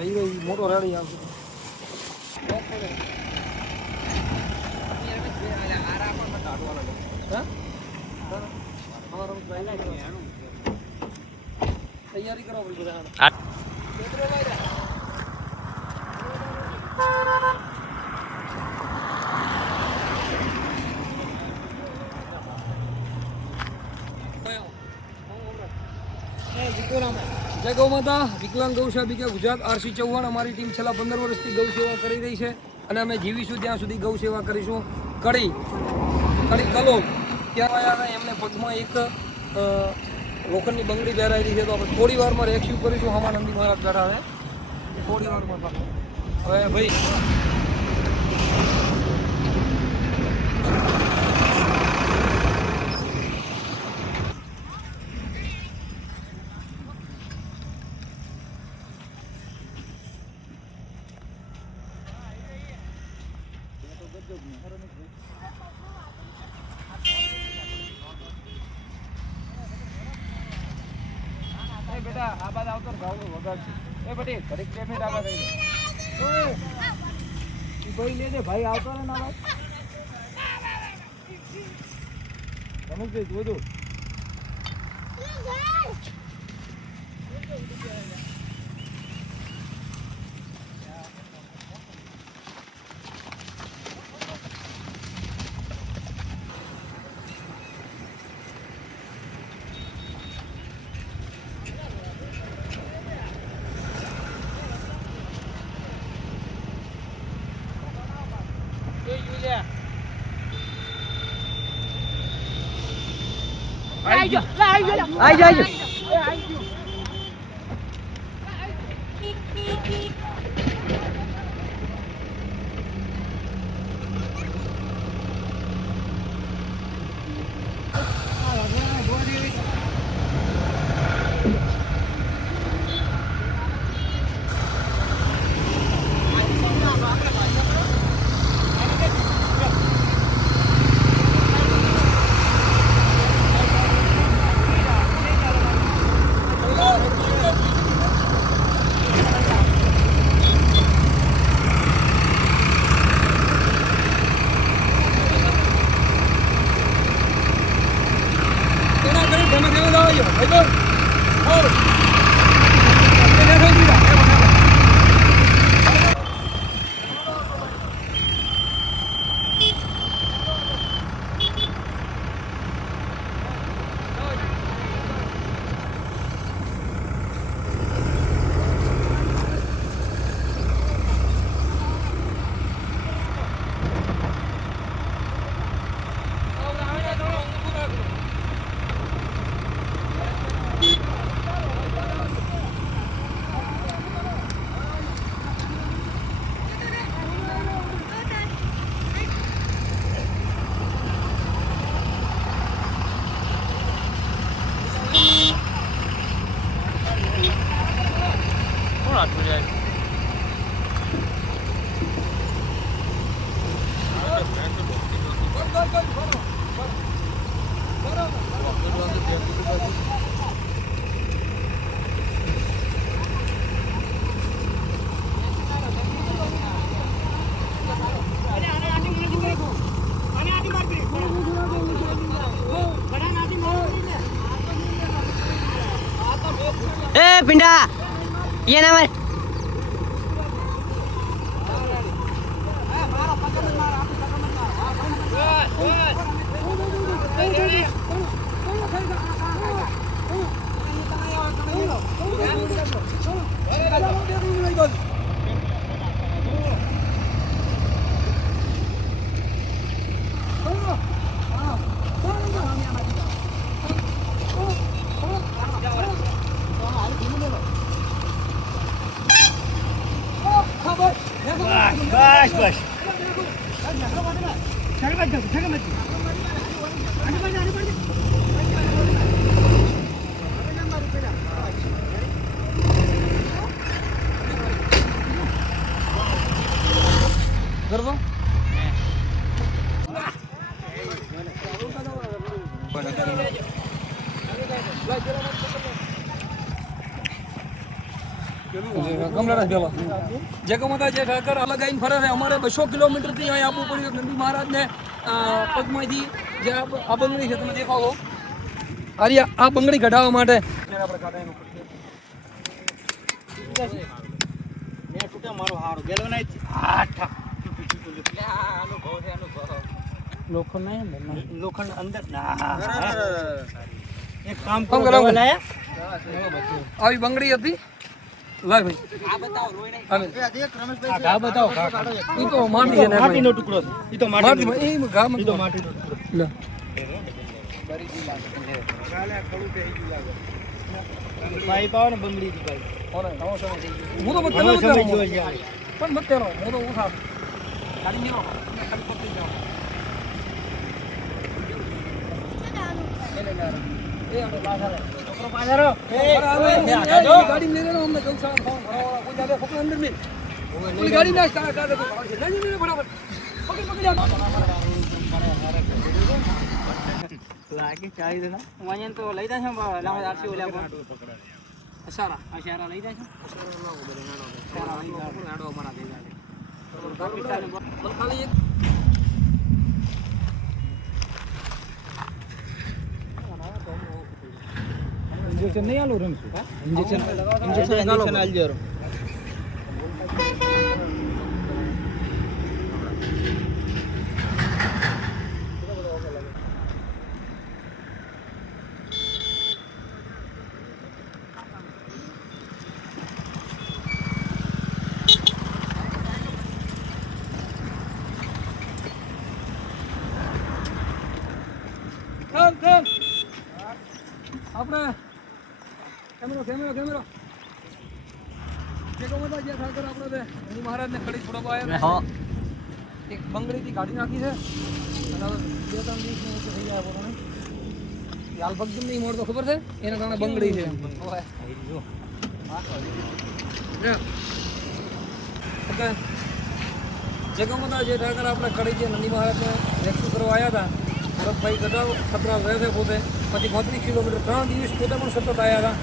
થઈ ગઈ મોટો રેડી આવશે. તૈયારી કરો બધા. જય ગૌ માતા. વિકલાંગ ગૌશાળા ગુજરાત આરસી ચૌહાણ. અમારી ટીમ છેલ્લા 15 વર્ષથી ગૌ સેવા કરી રહી છે અને અમે જીવીશું ત્યાં સુધી ગૌ સેવા કરીશું. કડી કલો ત્યાં એમને પગમાં એક લોખંડની બંગડી પહેરાયેલી છે, તો આપણે થોડી વારમાં રેસ્ક્યુ કરીશું. હમાનંદી મહારાજ બેઠા છે થોડી વારમાં. હવે ભાઈ બેટા આ બાદ આવતો વગાડશે. એ બટી ઘડીક 2 મિનિટ આવા થઈ જાય. ભાઈ લેજે ભાઈ આવતો ને ના ભાઈ જોજો. આઈ पिंडा ये ना मत बस बस ગમે રામનાથ પેલા જગમતા જે ઠાકર અલગ આવીને ફરે છે અમારે 200 કિલોમીટરથી અહીં આપવું પડ્યું નંદી મહારાજને પગમાંથી જે આ બંગડી છે તમે દેખાવો આર્યા આ બંગડી કઢાવવા માટે લોખંડ અંદર એક કામ કામ કરો કરાવો. લાયા આવી બંગડી હતી લાય ભાઈ આ ઘા બતાવો એ તો માટી છે ને માટીનો ટુકડો છે ઈ તો માટી માટી એ ઘા ઈ તો માટીનો ટુકડો લે પાઇપ આવે ને બંગડી થી પાઇપ હું તો મત ઘણો સમય કરો જોઈ જાય પણ મત કરો હું તો ઉઠા ગાડી નીકળો ખાલી પકડી જાઓ એ આપણે પાછા છોકરો પાછળ ગાડી લઈ લેનો અમને ગૌશાળા ફોન ભરાવાળા કોઈ જાગે ફોકલ અંદર નહીં ઓલી ગાડી ના સ્ટાર્ટ કરે તો ભાગ છે નહીં નહીં બરાબર પકડી પકડી જાઓ લાગે ચાલી દેના વાયન તો લઈ જાય છે લાવા આરસી ઓલા અસારા અશારા લઈ જાય છે નાડો અમારા દે જાય બરાબર ખાલી એક ઇન્જેક્શન નહીં આલો રમશું ઇન્જેક્શન આલજો ચાલ ચાલ આપણે કેમેરો કેમેરો કેમેરો જગમતા જે ઠાકર આપણે તે હરિ મહારાજને કડી છોડવા આવ્યા એક બંગડીથી કાઢી નાખી છે અને હવે 2-3 દિવસની વચ્ચે થઈ જાય આપણને હાલ ભગત નહીં મળતો ખબર છે એના કારણે બંગડી છે જગમતા જે ઠાકર આપણે કડી જે નંદી મહારાજને રેસ્ક્યુ કરવા આવ્યા હતા ભરતભાઈ ગઢાવ છત્રાલ રહે છે પોતે પછી 35 કિલોમીટર 3 દિવસ પોતે પણ સતત આવ્યા હતા